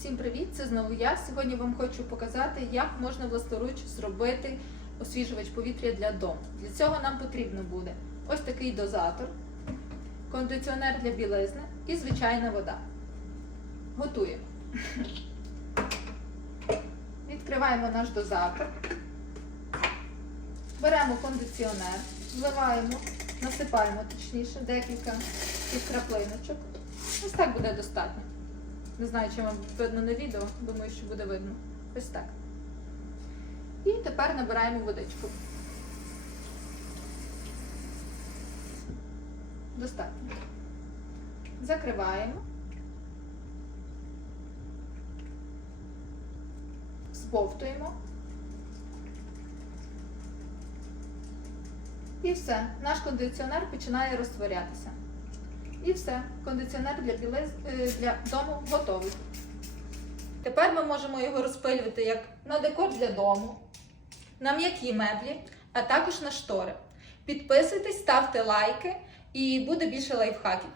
Всім привіт! Це знову я. Сьогодні вам хочу показати, як можна власноруч зробити освіжувач повітря для дому. Для цього нам потрібно буде ось такий дозатор, кондиціонер для білизни і звичайна вода. Готуємо. Відкриваємо наш дозатор, беремо кондиціонер, вливаємо, насипаємо точніше декілька краплиночок. Ось так буде достатньо. Не знаю, чи вам видно на відео, думаю, що буде видно. Ось так. І тепер набираємо водичку. Достатньо. Закриваємо. Збовтуємо. І все. Наш кондиціонер починає розтворятися. І все. Кондиціонер для білиз... е, для дому готовий. Тепер ми можемо його розпилювати як на декор для дому, на м'які меблі, а також на штори. Підписуйтесь, ставте лайки і буде більше лайфхаків.